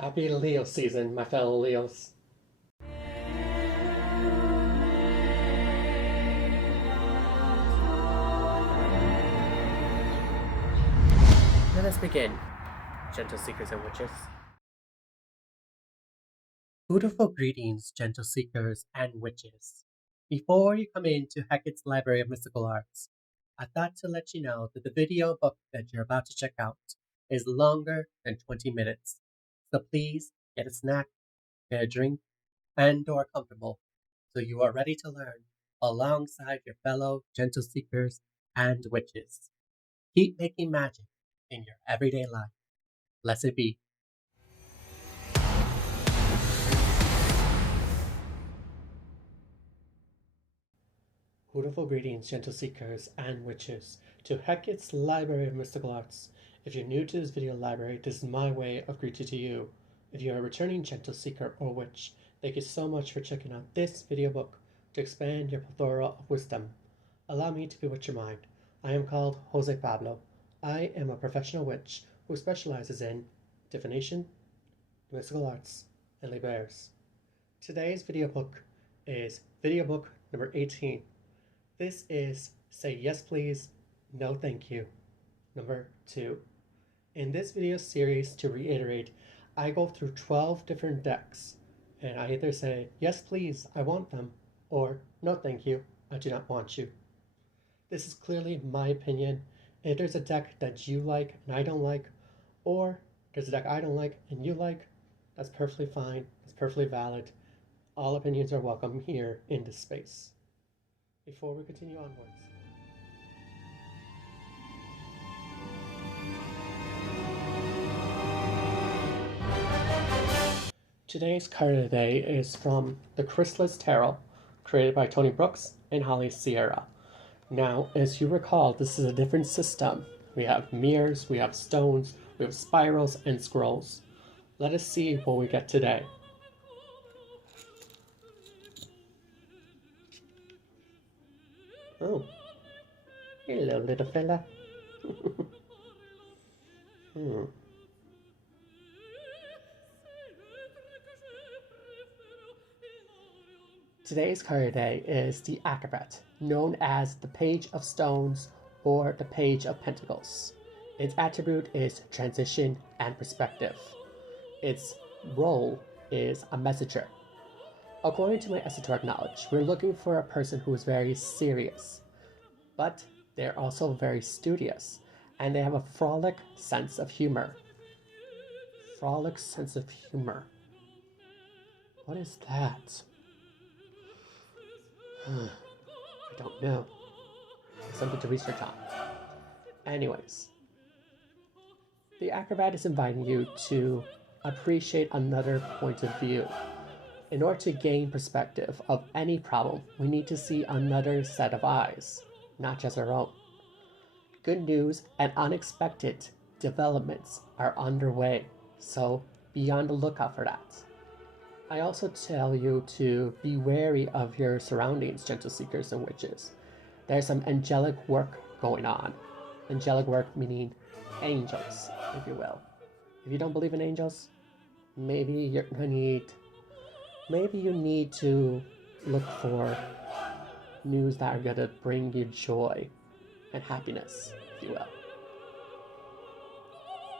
Happy Leo season, my fellow Leos. Let us begin, gentle seekers and witches. Beautiful greetings, gentle seekers and witches. Before you come into Hecate's Library of Mystical Arts, I thought to let you know that the video book that you're about to check out is longer than 20 minutes. So please get a snack, get a drink, and/or comfortable so you are ready to learn alongside your fellow gentle seekers and witches. Keep making magic in your everyday life. Blessed be. Beautiful greetings, gentle seekers and witches, to Hecate's Library of Mystical Arts. If you're new to this video library, this is my way of greeting to you. If you're a returning gentle seeker or witch, thank you so much for checking out this video book to expand your plethora of wisdom. Allow me to bewitch your mind. I am called José Pablo. I am a professional witch who specializes in divination, mystical arts, and libers. Today's video book is video book number 18. This is Say Yes Please, No Thank You, number 2. In this video series, to reiterate, I go through 12 different decks, and I either say, yes please, I want them, or no thank you, I do not want you. This is clearly my opinion. If there's a deck that you like and I don't like, or there's a deck I don't like and you like, that's perfectly fine, that's perfectly valid. All opinions are welcome here in this space. Before we continue onwards, today's card of the day is from the Chrysalis Tarot, created by Tony Brooks and Holly Sierra. Now, as you recall, this is a different system. We have mirrors, we have stones, we have spirals and scrolls. Let us see what we get today. Oh, hello, little fella. Today's card of the day is the Acrobat, known as the Page of Stones or the Page of Pentacles. Its attribute is transition and perspective. Its role is a messenger. According to my esoteric knowledge, we're looking for a person who is very serious, but they're also very studious, and they have a frolic sense of humor. Frolic sense of humor. What is that? I don't know. Something to research on. Anyways, the Acrobat is inviting you to appreciate another point of view. In order to gain perspective of any problem, we need to see another set of eyes, not just our own. Good news and unexpected developments are underway, so be on the lookout for that. I also tell you to be wary of your surroundings, gentle seekers and witches. There's some angelic work going on. Angelic work meaning angels, if you will. If you don't believe in angels, maybe you need to look for news that are going to bring you joy and happiness, if you will.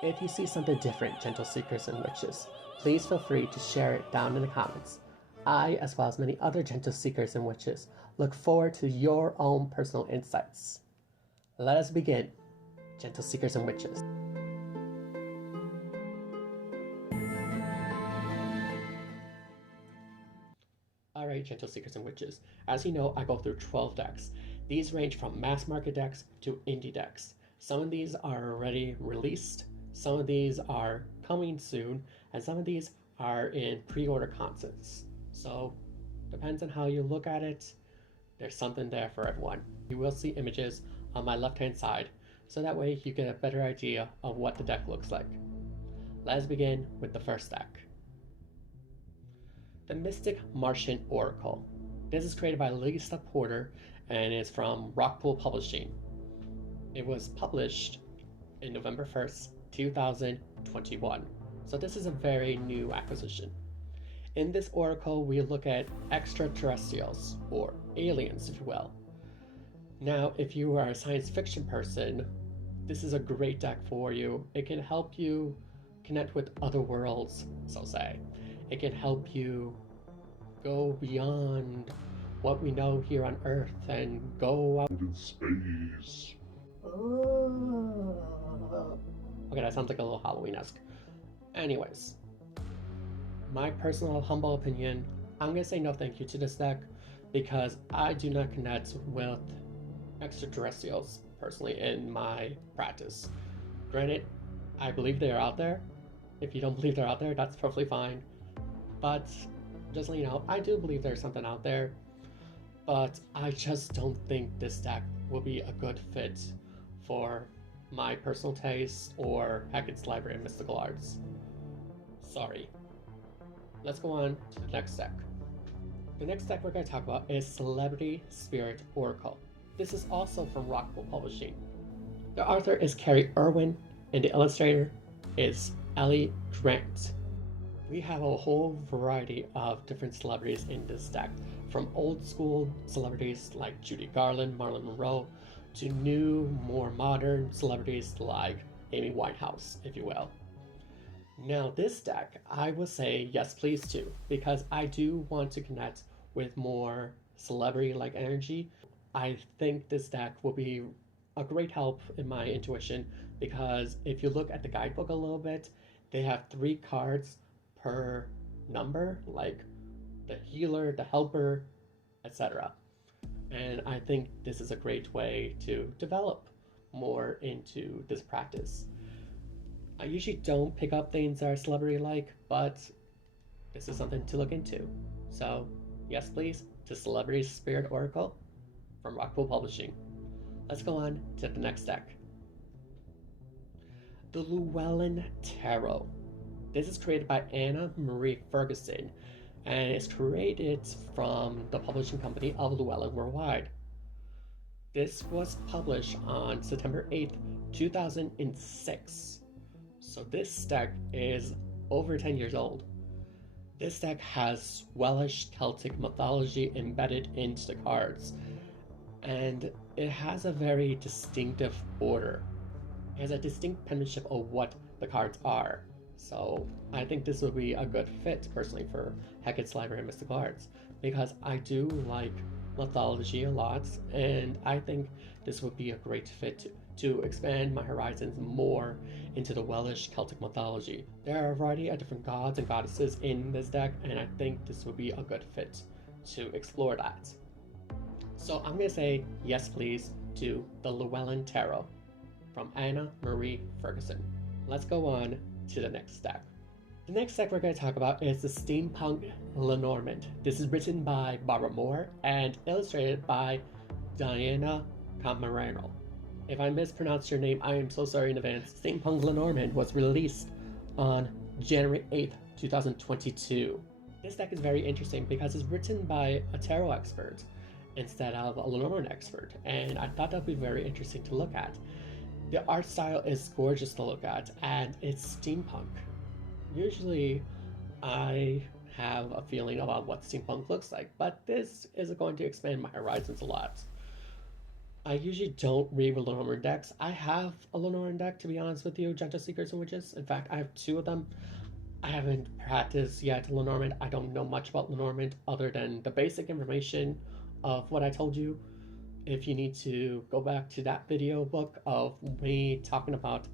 If you see something different, gentle seekers and witches, please feel free to share it down in the comments. I, as well as many other gentle seekers and witches, look forward to your own personal insights. Let us begin, gentle seekers and witches. Alright, gentle seekers and witches. As you know, I go through 12 decks. These range from mass market decks to indie decks. Some of these are already released, some of these are coming soon, and some of these are in pre-order contests. So, depends on how you look at it, there's something there for everyone. You will see images on my left-hand side, so that way you get a better idea of what the deck looks like. Let's begin with the first deck. The Mystic Martian Oracle. This is created by Lisa Porter and is from Rockpool Publishing. It was published in November 1st, 2021. So this is a very new acquisition. In this oracle, we look at extraterrestrials, or aliens, if you will. Now, if you are a science fiction person, this is a great deck for you. It can help you connect with other worlds, so say. It can help you go beyond what we know here on Earth and go out in space. Okay, that sounds like a little Halloween-esque. Anyways, my personal humble opinion, I'm gonna say no thank you to this deck because I do not connect with extraterrestrials personally in my practice. Granted, I believe they are out there. If you don't believe they're out there, that's perfectly fine. But just so you know, I do believe there's something out there, but I just don't think this deck will be a good fit for my personal taste or Hecate's Library of Mystical Arts. Sorry. Let's go on to the next deck. The next deck we're going to talk about is Celebrity Spirit Oracle. This is also from Hootiful Publishing. The author is Carrie Irwin, and the illustrator is Ellie Grant. We have a whole variety of different celebrities in this deck, from old school celebrities like Judy Garland, Marilyn Monroe, to new, more modern celebrities like Amy Winehouse, if you will. Now this deck, I will say yes please to, because I do want to connect with more celebrity-like energy. I think this deck will be a great help in my intuition, because if you look at the guidebook a little bit, they have 3 cards per number, like the healer, the helper, etc. And I think this is a great way to develop more into this practice. I usually don't pick up things that are celebrity-like, but this is something to look into. So, yes please, to Celebrity Spirit Oracle from Hootiful Publishing. Let's go on to the next deck. The Llewellyn Tarot. This is created by Anna Marie Ferguson, and it's created from the publishing company of Llewellyn Worldwide. This was published on September 8th, 2006. So this deck is over 10 years old. This deck has Welsh Celtic mythology embedded into the cards, and it has a very distinctive border. It has a distinct penmanship of what the cards are. So I think this would be a good fit personally for Hecate's Library of Mystical Arts, because I do like mythology a lot, and I think this would be a great fit to expand my horizons more into the Welsh Celtic mythology. There are a variety of different gods and goddesses in this deck, and I think this would be a good fit to explore that. So I'm going to say yes please to the Llewellyn Tarot from Anna Marie Ferguson. Let's go on to the next deck. The next deck we're going to talk about is the Steampunk Lenormand. This is written by Barbara Moore and illustrated by Diana Camarano. If I mispronounced your name, I am so sorry in advance. Steampunk Lenormand was released on January 8th, 2022. This deck is very interesting because it's written by a tarot expert instead of a Lenormand expert, and I thought that would be very interesting to look at. The art style is gorgeous to look at, and it's steampunk. Usually, I have a feeling about what steampunk looks like, but this is going to expand my horizons a lot. I usually don't read Lenormand decks. I have a Lenormand deck, to be honest with you, Gentle Seekers and Witches. In fact, I have 2 of them. I haven't practiced yet Lenormand. I don't know much about Lenormand other than the basic information of what I told you. If you need to go back to that video book of me talking about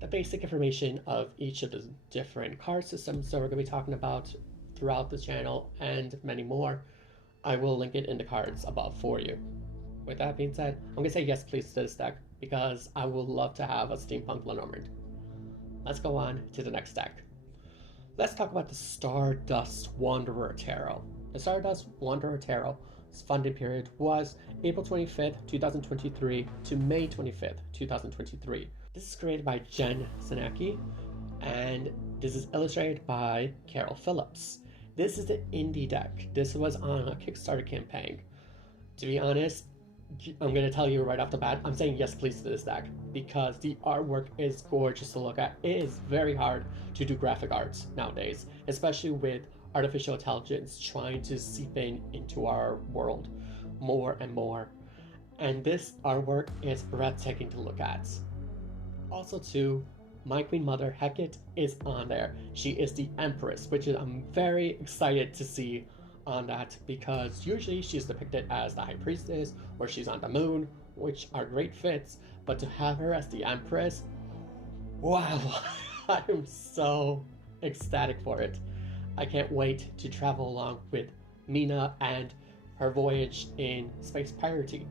the basic information of each of the different card systems that we're going to be talking about throughout the channel and many more, I will link it in the cards above for you. With that being said, I'm going to say yes please to this deck because I would love to have a Steampunk Lenormand. Let's go on to the next deck. Let's talk about the Stardust Wanderer Tarot. The Stardust Wanderer Tarot's funding period was April 25th, 2023 to May 25th, 2023. This is created by Jen Senaki, and this is illustrated by Carol Phillips. This is the indie deck. This was on a Kickstarter campaign. To be honest, I'm going to tell you right off the bat, I'm saying yes please to this deck because the artwork is gorgeous to look at. It is very hard to do graphic arts nowadays, especially with artificial intelligence trying to seep into our world more and more. And this artwork is breathtaking to look at. Also too, my queen mother Hecate is on there. She is the empress, which is I'm very excited to see on that because usually she's depicted as the high priestess or she's on the moon, which are great fits, but to have her as the empress, wow, I'm so ecstatic for it. I can't wait to travel along with Mina and her voyage in space piracy.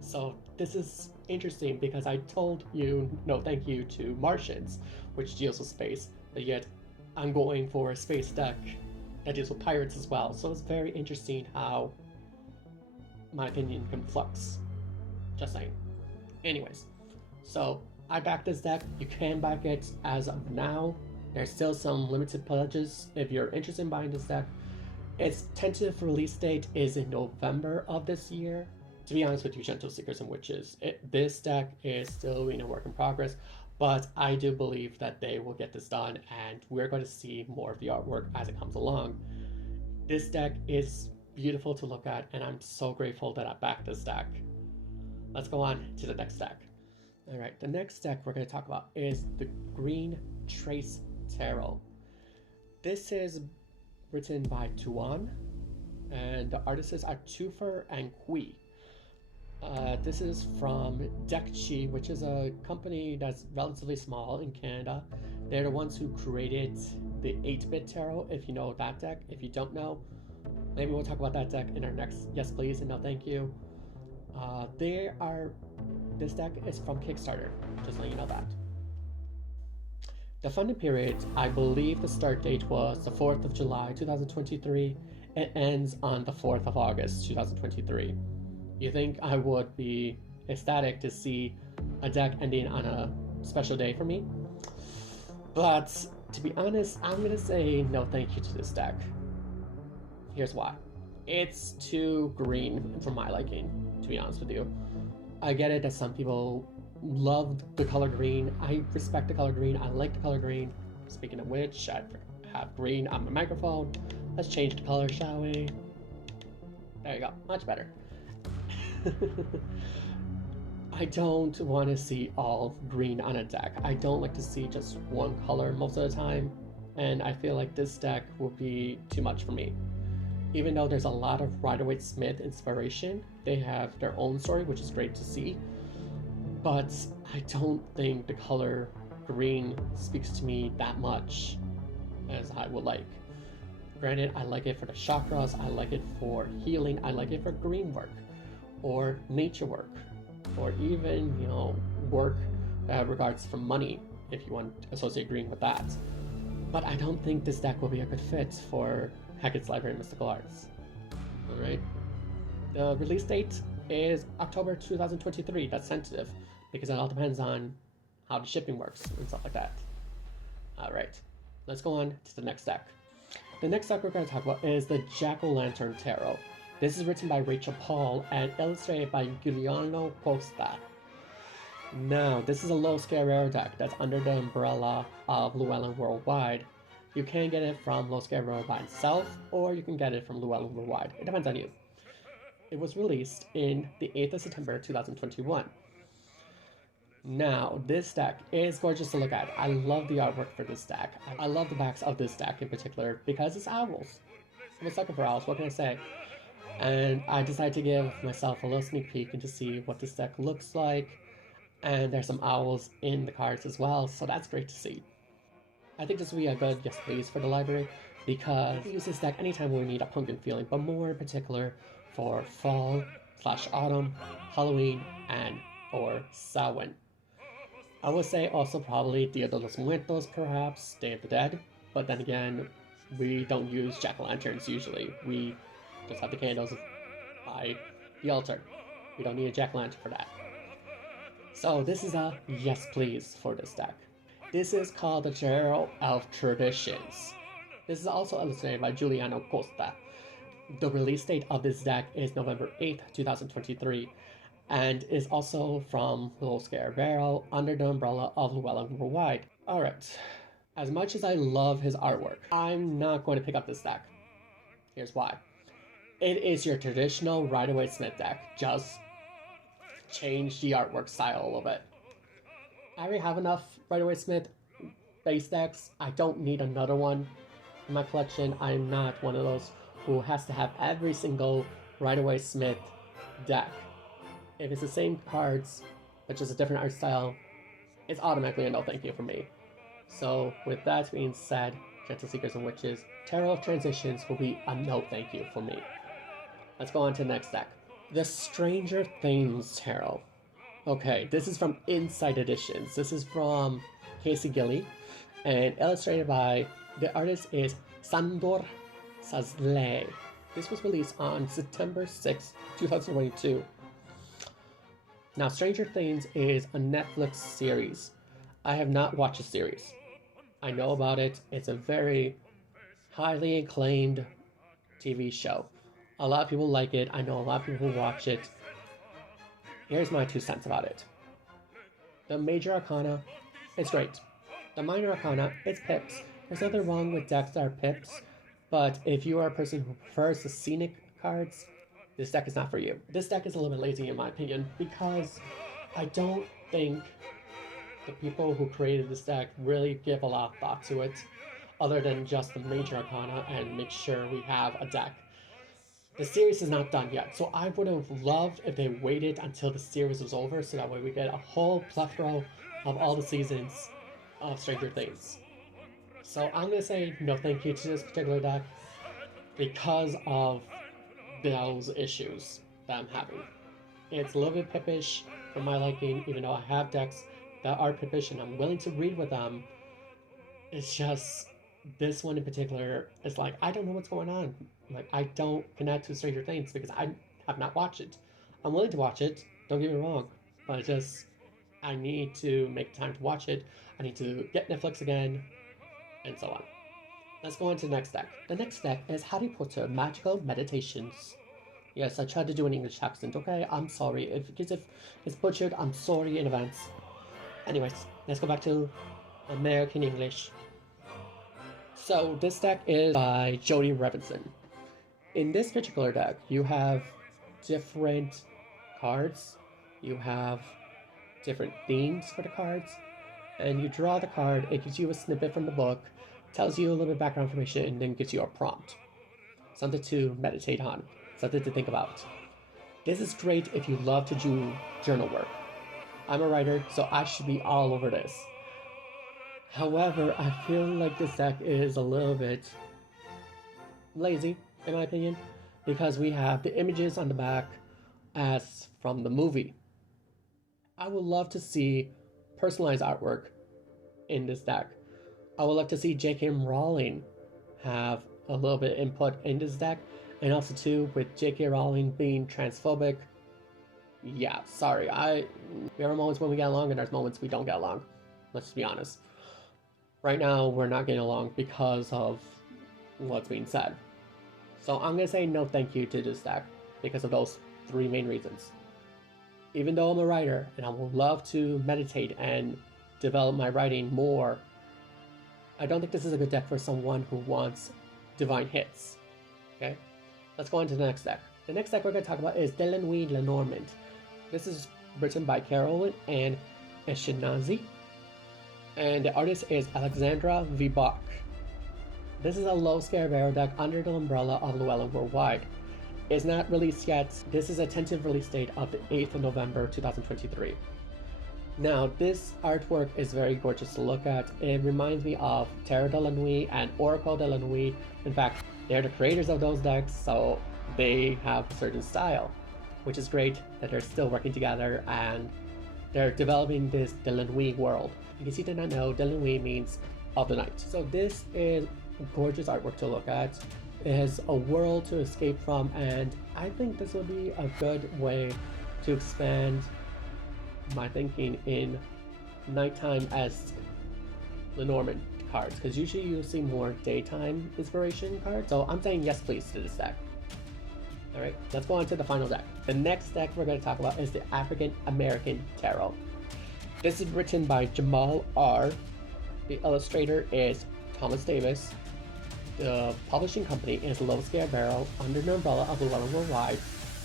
So this is interesting because I told you no thank you to Martians, which deals with space, but yet I'm going for a space deck that deals with pirates as well. So it's very interesting how my opinion can flux. Just saying. Anyways, so I back this deck. You can back it as of now. There's still some limited pledges if you're interested in buying this deck. Its tentative release date is in November of this year. To be honest with you, Gentle Seekers and Witches, this deck is still in a work in progress, but I do believe that they will get this done and we're going to see more of the artwork as it comes along. This deck is beautiful to look at and I'm so grateful that I backed this deck. Let's go on to the next deck. Alright, the next deck we're going to talk about is the Green Trace Tarot. This is written by Tuan and the artists are Tufer and Kui. This is from Deckchi, which is a company that's relatively small in Canada. They're the ones who created the 8-bit tarot, if you know that deck. If you don't know, maybe we'll talk about that deck in our next yes please and no thank you. This deck is from Kickstarter, just letting you know that. The funding period, I believe the start date was the 4th of July 2023. It ends on the 4th of August 2023. You think I would be ecstatic to see a deck ending on a special day for me? But to be honest, I'm gonna say no thank you to this deck. Here's why. It's too green for my liking, to be honest with you. I get it that some people love the color green. I respect the color green. I like the color green. Speaking of which, I have green on my microphone. Let's change the color, shall we? There you go, much better. I don't want to see all green on a deck. I don't like to see just one color most of the time, and I feel like this deck will be too much for me. Even though there's a lot of Rider-Waite-Smith inspiration, they have their own story, which is great to see, but I don't think the color green speaks to me that much as I would like. Granted, I like it for the chakras, I like it for healing, I like it for green work, or nature work, or even, work regards for money, if you want to associate green with that. But I don't think this deck will be a good fit for Hecate's Library of Mystical Arts. Alright. The release date is October 2023. That's tentative, because it all depends on how the shipping works and stuff like that. Alright. Let's go on to the next deck. The next deck we're going to talk about is the Jack-O-Lantern Tarot. This is written by Rachel Paul and illustrated by Giuliano Costa. Now, this is a low scale rare deck that's under the umbrella of Llewellyn Worldwide. You can get it from Low Scale Rare by itself, or you can get it from Llewellyn Worldwide. It depends on you. It was released in the 8th of September 2021. Now, this deck is gorgeous to look at. I love the artwork for this deck. I love the backs of this deck in particular because it's owls. I'm a sucker for owls, what can I say? And I decided to give myself a little sneak peek and to see what this deck looks like. And there's some owls in the cards as well, so that's great to see. I think this will be a good yes please for the library because we use this deck anytime we need a pumpkin feeling, but more in particular for fall / autumn, Halloween, and or Samhain. I would say also probably Dia de los Muertos, perhaps Day of the Dead, but then again, we don't use jack-o'-lanterns usually. We just have the candles by the altar. We don't need a jack-o'-lantern for that. So this is a yes please for this deck. This is called the Tarot of Traditions. This is also illustrated by Giuliano Costa. The release date of this deck is November 8th, 2023, and is also from Little Scare Barrel under the umbrella of Llewellyn Worldwide. Alright, as much as I love his artwork, I'm not going to pick up this deck. Here's why. It is your traditional Rider-Waite Smith deck, just change the artwork style a little bit. I already have enough Rider-Waite Smith base decks. I don't need another one in my collection. I'm not one of those who has to have every single Rider-Waite Smith deck. If it's the same cards, but just a different art style, it's automatically a no thank you for me. So with that being said, Gentle Seekers and Witches, Tarot of Transitions will be a no thank you for me. Let's go on to the next deck. The Stranger Things Tarot. Okay, this is from Inside Editions. This is from Casey Gilly, and illustrated by, the artist is Sandor Sazle. This was released on September 6, 2022. Now, Stranger Things is a Netflix series. I have not watched the series. I know about it. It's a very highly acclaimed TV show. A lot of people like it. I know a lot of people who watch it. Here's my 2 cents about it. The Major Arcana, it's great. The Minor Arcana, it's pips. There's nothing wrong with decks that are pips, but if you are a person who prefers the scenic cards, this deck is not for you. This deck is a little bit lazy in my opinion, because I don't think the people who created this deck really give a lot of thought to it, other than just the Major Arcana and make sure we have a deck. The series is not done yet, so I would have loved if they waited until the series was over, so that way we get a whole plethora of all the seasons of Stranger Things. So I'm going to say no thank you to this particular deck because of those issues that I'm having. It's a little bit pippish for my liking, even though I have decks that are pippish and I'm willing to read with them. It's just, this one in particular is like, I don't know what's going on. Like, I don't connect to Stranger Things because I have not watched it. I'm willing to watch it, don't get me wrong, but I need to make time to watch it. I need to get Netflix again, and so on. Let's go on to the next deck. The next deck is Harry Potter Magical Meditations. Yes, I tried to do an English accent, okay? I'm sorry. If it's butchered, I'm sorry in advance. Anyways, let's go back to American English. So this deck is by Jody Revinson. In this particular deck, you have different cards, you have different themes for the cards, and you draw the card, it gives you a snippet from the book, tells you a little bit of background information, and then gives you a prompt. Something to meditate on, something to think about. This is great if you love to do journal work. I'm a writer, so I should be all over this. However, I feel like this deck is a little bit lazy, in my opinion, because we have the images on the back as from the movie. I would love to see personalized artwork in this deck. I would love to see J.K. Rowling have a little bit of input in this deck, and also too, with J.K. Rowling being transphobic. Yeah, sorry, there are moments when we get along and there's moments we don't get along. Let's just be honest. Right now, we're not getting along because of what's being said. So I'm going to say no thank you to this deck because of those 3 main reasons. Even though I'm a writer and I would love to meditate and develop my writing more, I don't think this is a good deck for someone who wants divine hits. Okay? Let's go on to the next deck. The next deck we're going to talk about is De La Nuit Lenormand. This is written by Carolyn and Eshinazi, and the artist is Alexandra Vibach. This is a low scare barrel deck under the umbrella of Llewellyn Worldwide. It's not released yet. This is a tentative release date of the 8th of November 2023. Now, this artwork is very gorgeous to look at. It reminds me of Tarot de la Nuit and Oracle de la Nuit. In fact, they're the creators of those decks, so they have a certain style, which is great that they're still working together and they're developing this de la Nuit world. In case you did not know, de la Nuit means of the night. So this is gorgeous artwork to look at. It has a world to escape from, and I think this will be a good way to expand my thinking in nighttime-esque Lenormand cards, because usually you'll see more daytime inspiration cards. So I'm saying yes please to this deck. Alright, let's go on to the final deck. The next deck we're going to talk about is the African American Tarot. This is written by Jamal R. The illustrator is Thomas Davis. The publishing company is Low Scale Barrel under the umbrella of Love Worldwide,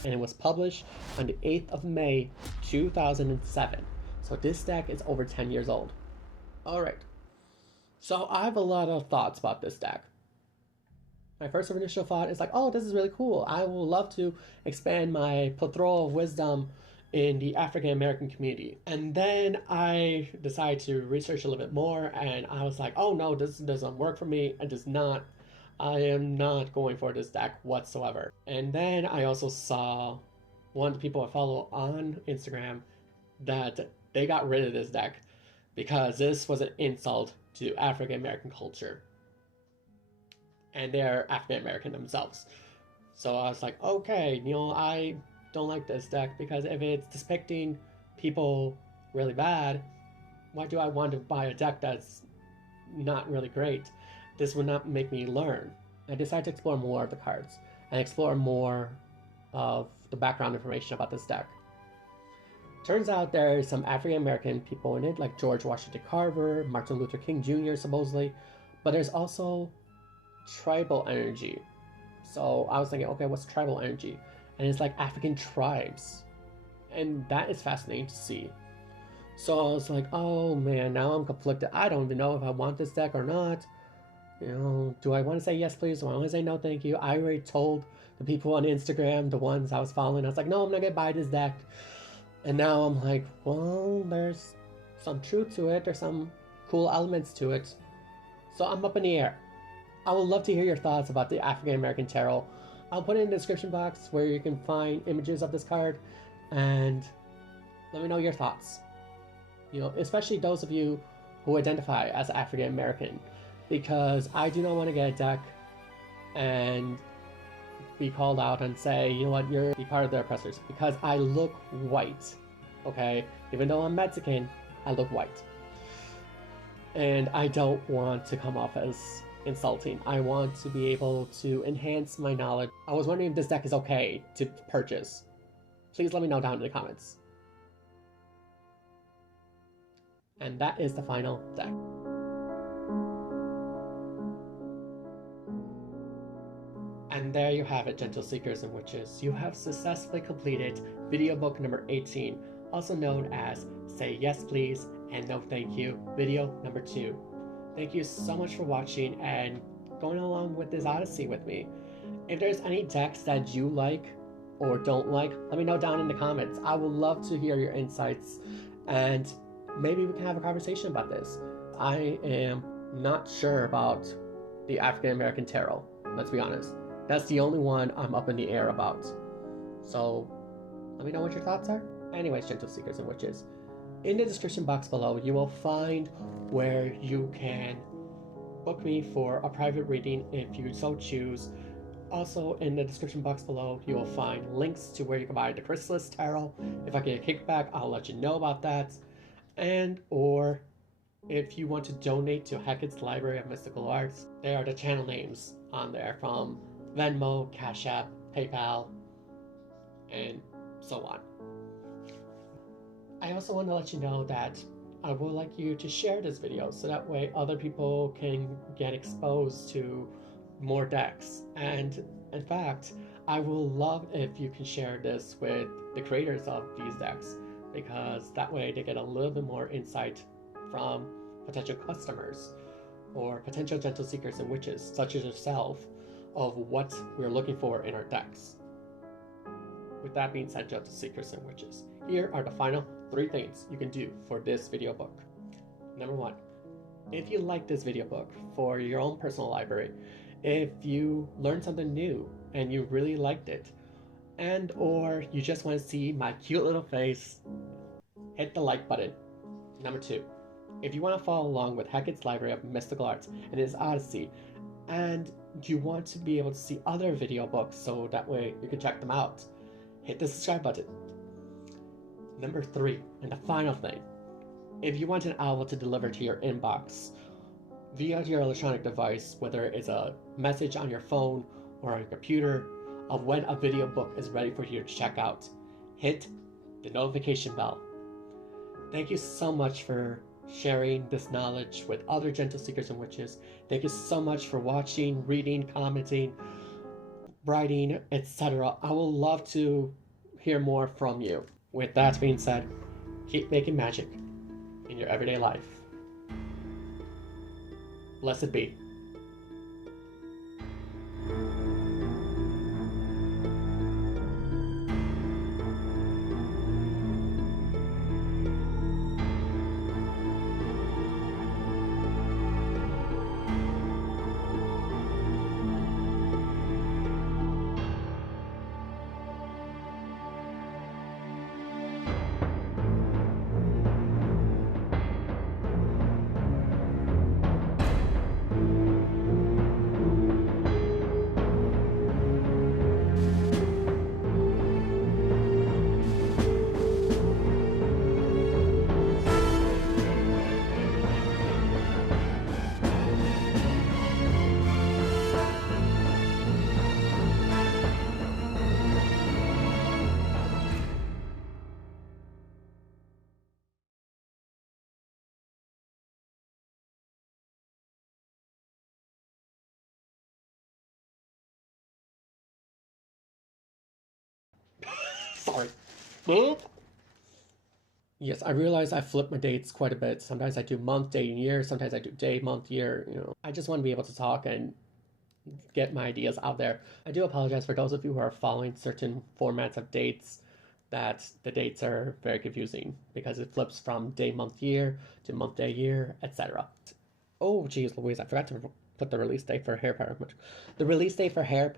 and it was published on the 8th of May 2007. So this deck is over 10 years old. Alright, so I have a lot of thoughts about this deck. My first initial thought is like, oh, this is really cool. I will love to expand my plethora of wisdom in the African American community. And then I decided to research a little bit more, and I was like, oh no, this doesn't work for me. It does not. I am not going for this deck whatsoever. And then I also saw one of the people I follow on Instagram that they got rid of this deck because this was an insult to African American culture. And they're African American themselves. So I was like, okay, I don't like this deck because if it's depicting people really bad, why do I want to buy a deck that's not really great? This would not make me learn. I decided to explore more of the cards and explore more of the background information about this deck. Turns out there are some African American people in it, like George Washington Carver, Martin Luther King Jr. supposedly, but there's also tribal energy. So I was thinking, okay, what's tribal energy? And it's like African tribes, and that is fascinating to see. So I was like, oh man, now I'm conflicted. I don't even know if I want this deck or not. Do I want to say yes please? Do I want to say no thank you? I already told the people on Instagram, the ones I was following, I was like, no, I'm not gonna buy this deck. And now I'm like, well, there's some truth to it, there's some cool elements to it. So I'm up in the air. I would love to hear your thoughts about the African American Tarot. I'll put it in the description box where you can find images of this card, and let me know your thoughts. Especially those of you who identify as African American, because I do not want to get a deck and be called out and say, you know what, you're part of the oppressors, because I look white, okay? Even though I'm Mexican, I look white. And I don't want to come off as insulting. I want to be able to enhance my knowledge. I was wondering if this deck is okay to purchase. Please let me know down in the comments. And that is the final deck. And there you have it, gentle seekers and witches. You have successfully completed video book number 18, also known as Say Yes Please and No Thank You, video number 2. Thank you so much for watching and going along with this odyssey with me. If there's any decks that you like or don't like, let me know down in the comments. I would love to hear your insights, and maybe we can have a conversation about this. I am not sure about the African American Tarot, let's be honest. That's the only one I'm up in the air about. So let me know what your thoughts are. Anyways, gentle seekers and witches, in the description box below, you will find where you can book me for a private reading if you so choose. Also, in the description box below, you will find links to where you can buy the Chrysalis Tarot. If I get a kickback, I'll let you know about that. And or if you want to donate to Hecate's Library of Mystical Arts, there are the channel names on there from Venmo, Cashapp, PayPal, and so on. I also want to let you know that I would like you to share this video so that way other people can get exposed to more decks. And in fact, I will love if you can share this with the creators of these decks, because that way they get a little bit more insight from potential customers or potential gentle seekers and witches such as yourself of what we're looking for in our decks. With that being said, gentle seekers and witches, here are the final 3 things you can do for this video book. Number 1, if you like this video book for your own personal library, if you learned something new and you really liked it, and or you just want to see my cute little face, hit the like button. Number 2, if you want to follow along with Hecate's Library of Mystical Arts and its Odyssey, and you want to be able to see other video books so that way you can check them out, hit the subscribe button. Number 3, and the final thing, if you want an owl to deliver to your inbox via your electronic device, whether it's a message on your phone or on your computer, of when a video book is ready for you to check out. Hit the notification bell. Thank you so much for sharing this knowledge with other gentle seekers and witches. Thank you so much for watching, reading, commenting, writing, etc. I will love to hear more from you. With that being said, keep making magic in your everyday life. Blessed be. Sorry. Yes, I realize I flip my dates quite a bit. Sometimes I do month, day, and year. Sometimes I do day, month, year. I just want to be able to talk and get my ideas out there. I do apologize for those of you who are following certain formats of dates, that the dates are very confusing because it flips from day, month, year to month, day, year, etc. Oh, geez, Louise, I forgot to put the release date for Hair. The release date for Hair